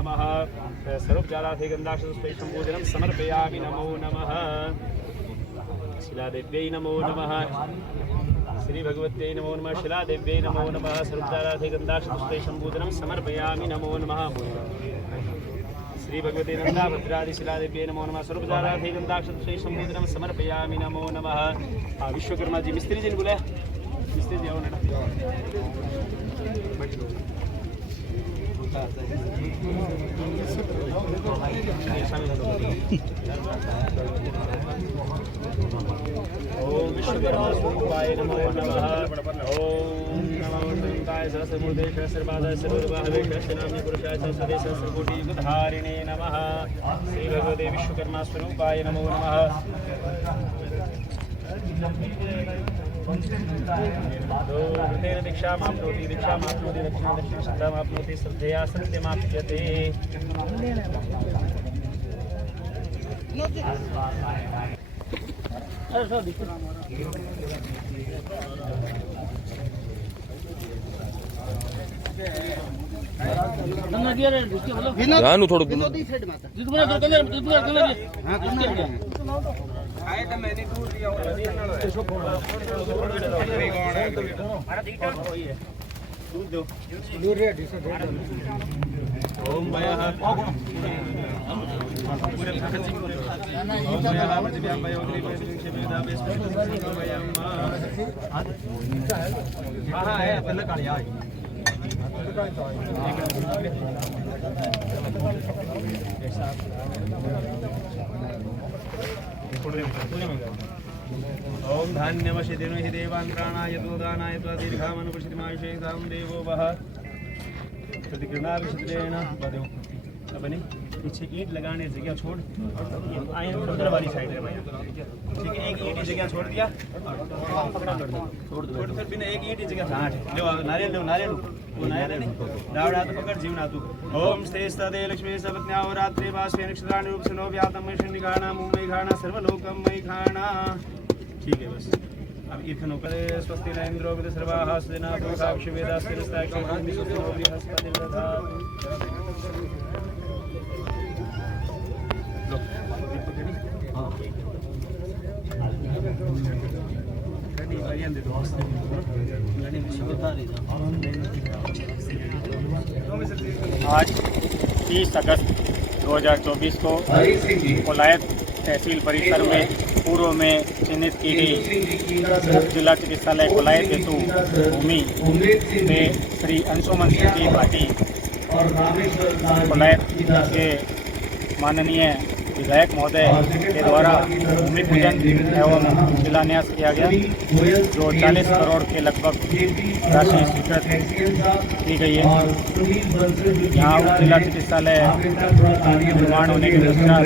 नमः। सर्वजालाधे गन्धाक्षतस्मै सम्पूजनं समर्पयामि नमो नमः। शिलादेव्यै नमो नमः। श्री भगवत्यै नमो नमः। शिलादेव्यै नमो नमः। सर्वजालाधे गन्धाक्षतस्मै सम्पूजनं समर्पयामि नमो नमः। श्री भगवते नंदाभद्रादि शिलादेव्यै नमो नमः। सर्वजालाधे गन्धाक्षतस्मै सम्पूजनं समर्पयामि नमो नमः। विश्वकर्मा जी मिस्त्री जी ने बुलाया। मिस्त्री जी आओ ना। ओम विश्वकर्मा स्वरूपाय नमो नमः। ओम नमो शांताय सहस्रमूर्ते सहस्रपादाय सर्वभावे सहस्रनाम्ने पुरुषाय सहस्रदे सहस्रकोटि युगधारिणे नमः। श्री भगवते विश्वकर्मा स्वरूपाय नमो नमः। दीक्षामाप्नोति दीक्षामाप्नोति दक्षिणा दक्षिण श्रद्धामाप्नोति श्रद्धया सत्यमाप्यते। જાનું થોડું ओम भयः ओम धान्यवशि दिनुहि देवांत्राणाय दोदानाय दीर्घामनुपशितिमायुषेतां देवो वः प्रतिकृणाभिषेकेण बदो। अपने पीछे ईंट लगाने जगह छोड़ आए उधर वाली साइड है भैया। ठीक है, एक ईंट की जगह छोड़ दिया, पकड़ा छोड़ दो, फिर बिना एक ईंट की जगह लो नारियल लो, नारियल वो नारियल दावड़ा तो पकड़ जीवना तू। ओम श्रेष्ठदे लक्ष्मी सपत्न्या और रात्रि वासवे नक्षत्राणि रूप सनो व्यातम शनिगाना मुंबई खाना सर्वलोकम मई खाना। ठीक है बस। अब इथनो करे स्वस्ति न इंद्रो विद सर्वाः सुजना दोषाक्षि वेदास्तिरस्ताक्षि सुनो बृहस्पतिर्दधा। आज 30 अगस्त 2024 को कोलायत तहसील परिसर में पूर्व में चिन्हित की गई जिला चिकित्सालय कोलायत हेतु भूमि में श्री अंशुमन सिंह जी भाटी कोलायत के माननीय विधायक महोदय के द्वारा भूमि पूजन एवं शिलान्यास किया गया, जो 40 करोड़ के लगभग राशि स्वीकृत की गई है। यहाँ जिला चिकित्सालय निर्माण होने के पश्चात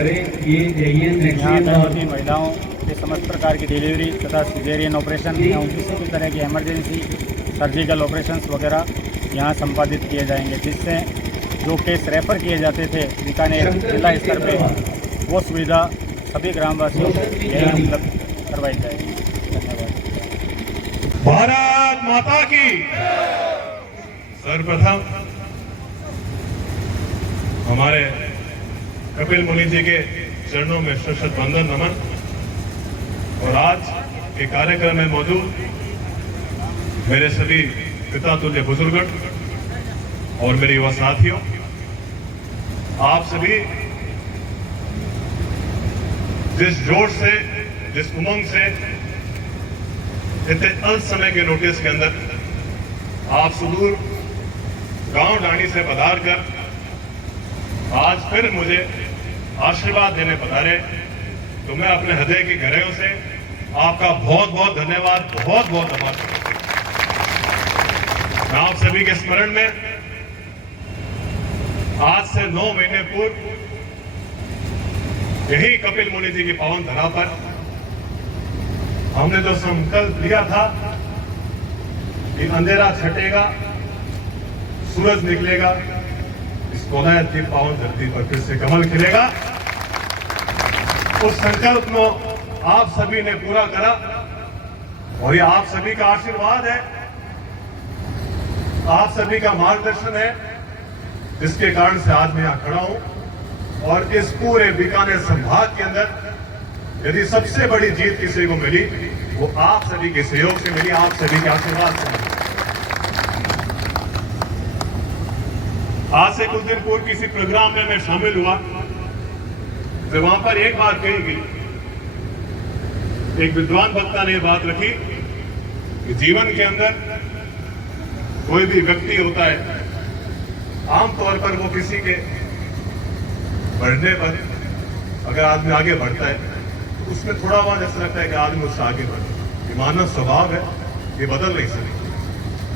यहाँ गर्भवती महिलाओं के समस्त प्रकार की डिलीवरी तथा सिजेरियन ऑपरेशन एवं किसी भी तरह की इमरजेंसी सर्जिकल ऑपरेशंस वगैरह यहाँ संपादित किए जाएंगे, जिससे जो केस रेफर किए जाते थे बीकानेर जिला स्तर पे, वो सुविधा सभी ग्रामवासियों को यही उपलब्ध करवाई जाएगी। धन्यवाद। भारत माता की। सर्वप्रथम हमारे कपिल मुनि जी के चरणों में शत वंदन नमन। और आज के कार्यक्रम में मौजूद मेरे सभी पिता तुल्य बुजुर्गों और मेरे युवा साथियों, आप सभी जिस जोश से, जिस उमंग से इतने अल्प समय के नोटिस के अंदर आप सुदूर गांव डाणी से पधार कर आज फिर मुझे आशीर्वाद देने पधारे, तो मैं अपने हृदय की गहराइयों से आपका बहुत बहुत धन्यवाद, बहुत बहुत आभार। मैं आप सभी के स्मरण में आज से 9 महीने पूर्व यही कपिल मुनि जी की पावन धरा पर हमने जो संकल्प लिया था कि अंधेरा छटेगा, सूरज निकलेगा, इस कोलायत की पावन धरती पर फिर से कमल खिलेगा, उस संकल्प को आप सभी ने पूरा करा। और ये आप सभी का आशीर्वाद है, आप सभी का मार्गदर्शन है, जिसके कारण से आज मैं यहाँ खड़ा हूं। और इस पूरे बीकानेर संभाग के अंदर यदि सबसे बड़ी जीत किसी को मिली वो आप सभी के सहयोग से मिली, आप सभी के आशीर्वाद से मिली। आज से कुछ दिन पूर्व किसी प्रोग्राम में मैं शामिल हुआ तो वहां पर एक बात कही गई, एक विद्वान वक्ता ने बात रखी कि जीवन के अंदर कोई भी व्यक्ति होता है, आमतौर पर वो किसी के बढ़ने पर अगर आदमी आगे बढ़ता है तो उसमें थोड़ा बहुत ऐसा लगता है कि आदमी उससे आगे बढ़े। ये मानव स्वभाव है, ये बदल नहीं सकते।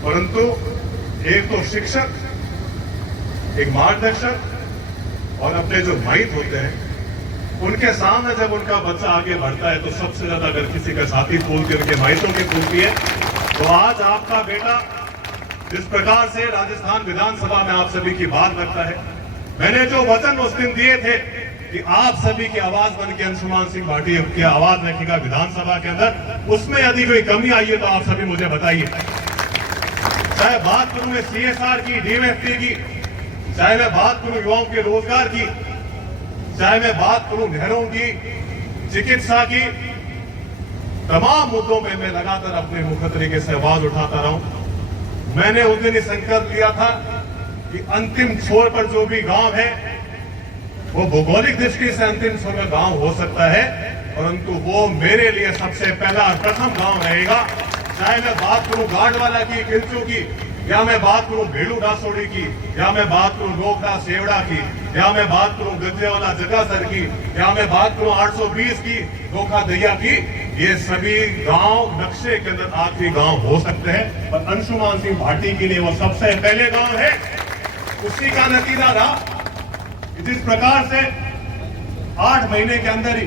परंतु एक तो शिक्षक, एक मार्गदर्शक और अपने जो माइट होते हैं उनके सामने जब उनका बच्चा आगे बढ़ता है तो सबसे ज्यादा अगर किसी का साथी फूलती है, उनके माइटों की फूलती है। तो आज आपका बेटा जिस प्रकार से राजस्थान विधानसभा में आप सभी की बात करता है, मैंने जो वचन उस दिन दिए थे कि आप सभी की आवाज बन के अंशुमान सिंह भाटिया की आवाज रखेगा विधानसभा के अंदर, उसमें यदि कोई कमी आई है तो आप सभी मुझे बताइए। चाहे बात करूं मैं CSR की, DMFT की, चाहे मैं बात करूं युवाओं के रोजगार की, चाहे मैं बात करूं नहरों की, चिकित्सा की, तमाम मुद्दों में मैं लगातार अपने मुख्य तरीके से आवाज उठाता रहा हूं। मैंने उस दिन संकल्प लिया था कि अंतिम छोर पर जो भी गांव है वो भौगोलिक दृष्टि से अंतिम छोर का गांव हो सकता है, परंतु वो मेरे लिए सबसे पहला और प्रथम गांव रहेगा। चाहे मैं बात करूं गाडवाला की, किलचू की, या मैं बात करूं भेड़ू डासोड़ी की, या मैं बात करूं रोकड़ा सेवड़ा की, या मैं बात करूं गद्देवाला जगासर की, या मैं बात करूं 820 की, धोखा दैया की, ये सभी गांव नक्शे के अंदर आखिरी गांव हो सकते हैं। और अंशुमान सिंह भाटी के लिए वो सबसे पहले गांव है। उसी का नतीजा रहा जिस प्रकार से 8 महीने के अंदर ही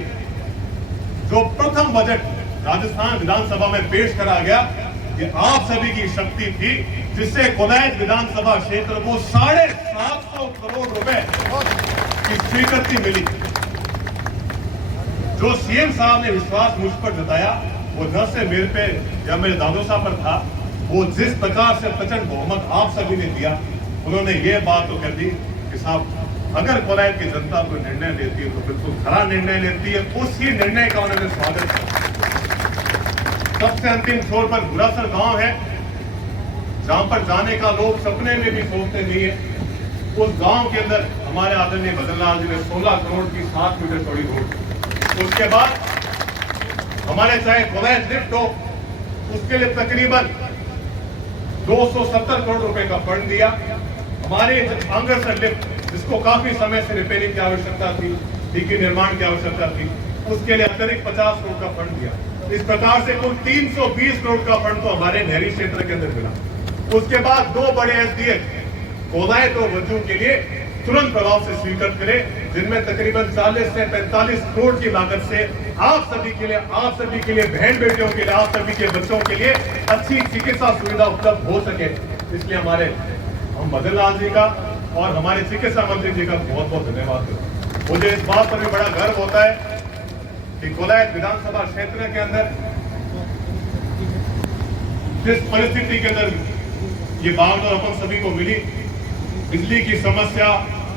जो प्रथम बजट राजस्थान विधानसभा में पेश करा गया, ये आप सभी की शक्ति थी, जिससे कोलायत विधानसभा क्षेत्र को 750 करोड़ रुपए की स्वीकृति मिली। जो CM साहब ने विश्वास मुझ पर जताया वो न से मेरे पे या मेरे दादो साहब पर था, वो जिस प्रकार से प्रचंड बहुमत आप सभी ने दिया, उन्होंने ये बात तो कर दी कि साहब अगर कोलायत की जनता कोई निर्णय लेती है तो बिल्कुल खरा निर्णय लेती है, उसी निर्णय का उन्होंने स्वागत किया। सबसे अंतिम छोर पर बुरासर गांव है, जहां पर जाने का लोग सपने में भी सोचते नहीं है। उस गांव के अंदर हमारे आदरणीय भद्रलाल जी ने 16 करोड़ की 7 मीटर चौड़ी रोड, उसके बाद हमारे चाहे कोलायत लिफ्ट हो उसके लिए तकरीबन 270 करोड़ रुपए का फंड दिया। हमारे आंगरसर लिफ्ट जिसको काफी समय से रिपेयरिंग की आवश्यकता थी, डीकी निर्माण की आवश्यकता थी, उसके लिए अतिरिक्त 50 करोड़ का फंड दिया। इस प्रकार से कुल 320 करोड़ का फंड तो हमारे नहरी क्षेत्र के अंदर मिला। उसके बाद 2 बड़े SDH कोलायत और वजू के लिए तुरंत प्रभाव से स्वीकृत करे, जिनमें तकरीबन 40 से 45 करोड़ की लागत से आप सभी के लिए बहन बेटियों के लिए, आप सभी के बच्चों के लिए अच्छी चिकित्सा सुविधा उपलब्ध हो सके। इसलिए हम भद्रलाल जी का और हमारे चिकित्सा मंत्री जी का बहुत बहुत धन्यवाद करता हूं। मुझे इस बात पर भी बड़ा गर्व होता है कि कोलायत विधानसभा क्षेत्र के अंदर जिस परिस्थिति के अंदर ये बागडोर अपन सभी को मिली, बिजली की समस्या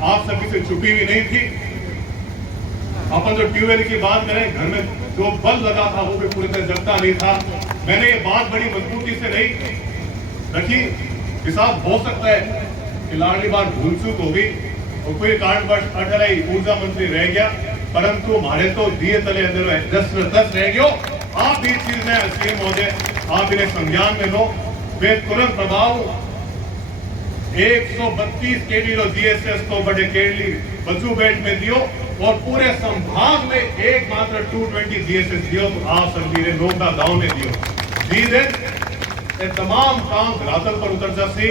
आप सभी से छुपी हुई नहीं थी। अपन जो ट्यूबवेल की बात करें, घर में जो बल्ब लगा था वो भी पूरी तरह जगता नहीं था। मैंने ये बात बड़ी मजबूती से नहीं रखी कि साहब हो सकता है कि लाडली बार भूल चूक होगी और कोई कारणवश अटल ऊर्जा मंत्री रह गया, परंतु हमारे तो दिए तले अंदर 10 में 10 रह गयो। आप भी चीज में सीएम महोदय आप इन्हें संज्ञान में लो। वे तुरंत प्रभाव 132 केडी GSS तो बड़े केरली बच्चू बेल्ट में दियो और पूरे संभाग में एकमात्र 220 GSS दियो। तो आप सभी लोग गांव में दियो धीरे तमाम काम धरातल पर उतर जासी।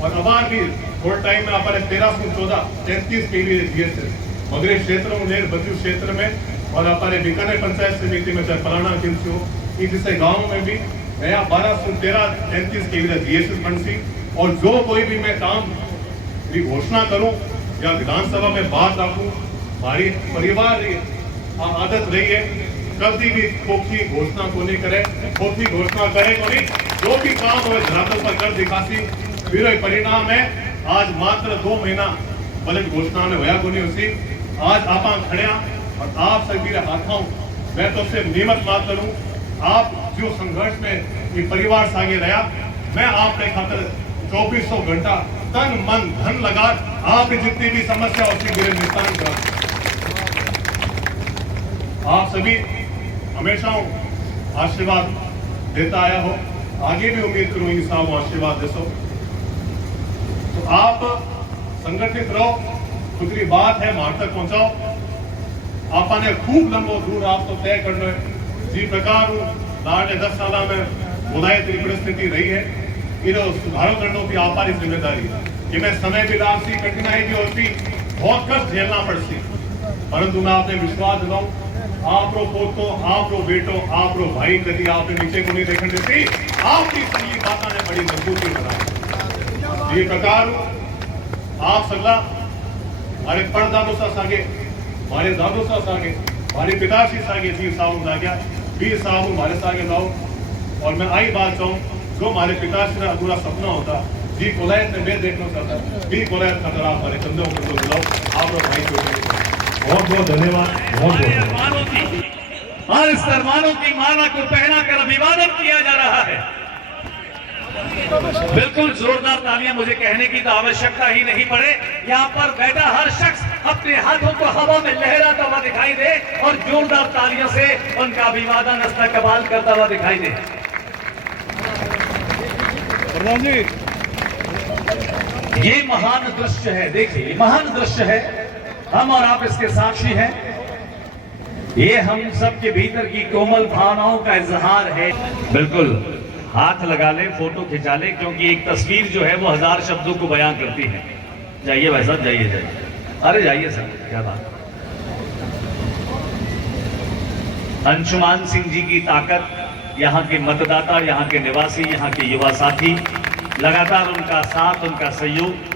और अबार भी थोड़ा टाइम में आप 1314 33 केडी GSS मगरे क्षेत्र में, बच्चू क्षेत्र में और हमारे बीकानेर पंचायत समिति में चाहे पलाना किलचू जैसे गाँव में भी नया 1213 33 केडी GSS बन सी। और जो कोई भी मैं काम की घोषणा करूं या विधानसभा में बात रखूं, हमारी परिवार आदत रही है कभी भी खोखी घोषणा को नहीं करे, खोखी घोषणा करे को नहीं। जो भी काम हमें धरातल पर कर दिखासी, फिर परिणाम है आज मात्र 2 महीना बजट घोषणा ने होया कोनी उसी आज आप खड़िया और आप सभी हाथों मैं तो सिर्फ नियमित बात करूं आप जो संघर्ष में ये परिवार सागे रहा मैं आपने खातर 2400 घंटा तन मन धन लगा आपकी जितनी भी समस्या उसकी मेरे निस्तारण करा। आप सभी हमेशा आशीर्वाद देता आया हो, आगे भी उम्मीद करूं इन साहब आशीर्वाद देसो। तो आप संगठित रहो, खुदरी बात है मार तक पहुंचाओ। आपने खूब लंबो दूर आप तो तय करना है जी प्रकार लाडले 10 साल में बुलाए तेरी परिस्थिति रही है इनो सुधारो करने की आपारी जिम्मेदारी है कि मैं समय भी लागसी कठिनाई भी होती बहुत कष्ट झेलना पड़ती, परंतु मैं आपने विश्वास दिलाऊं आप रो पोतो आप रो बेटो आप रो भाई कभी आपने नीचे को नहीं देखने देती आपकी सही बातों ने बड़ी मजबूती बनाई। ये प्रकार आप सगला हमारे परदादो सा सागे हमारे दादो सा सागे हमारे पिताश्री सागे जी साहब जाग्या 20 साहब हमारे सागे लाओ और मैं आई बात कहूँ जो हमारे पिताश्री का अधूरा सपना होता जी कोलायत ने मैं देखना चाहता भी कोलायत खतरा हमारे कंधों को बुलाओ आप लोग भाई को बहुत बहुत धन्यवाद बहुत बहुत और इस सरमानों की माला को पहना कर अभिवादन किया जा रहा है। बिल्कुल जोरदार तालियां मुझे कहने की तो आवश्यकता ही नहीं पड़े, यहाँ पर बैठा हर शख्स अपने हाथों को हवा में लहराता हुआ दिखाई दे और जोरदार तालियों से उनका अभिवादन इस्तकबाल करता हुआ दिखाई दे। प्रधान जी ये महान दृश्य है, देखिए महान दृश्य है, हम और आप इसके साक्षी हैं। ये हम सब के भीतर की कोमल भावनाओं का इजहार है। बिल्कुल हाथ लगा ले, फोटो खिंचा ले, क्योंकि एक तस्वीर जो है वो 1000 शब्दों को बयां करती है। जाइए भाई साहब जाइए जाइए, अरे जाइए सर, क्या बात। अंशुमान सिंह जी की ताकत, यहाँ के मतदाता, यहाँ के निवासी, यहाँ के युवा साथी, लगातार उनका साथ उनका सहयोग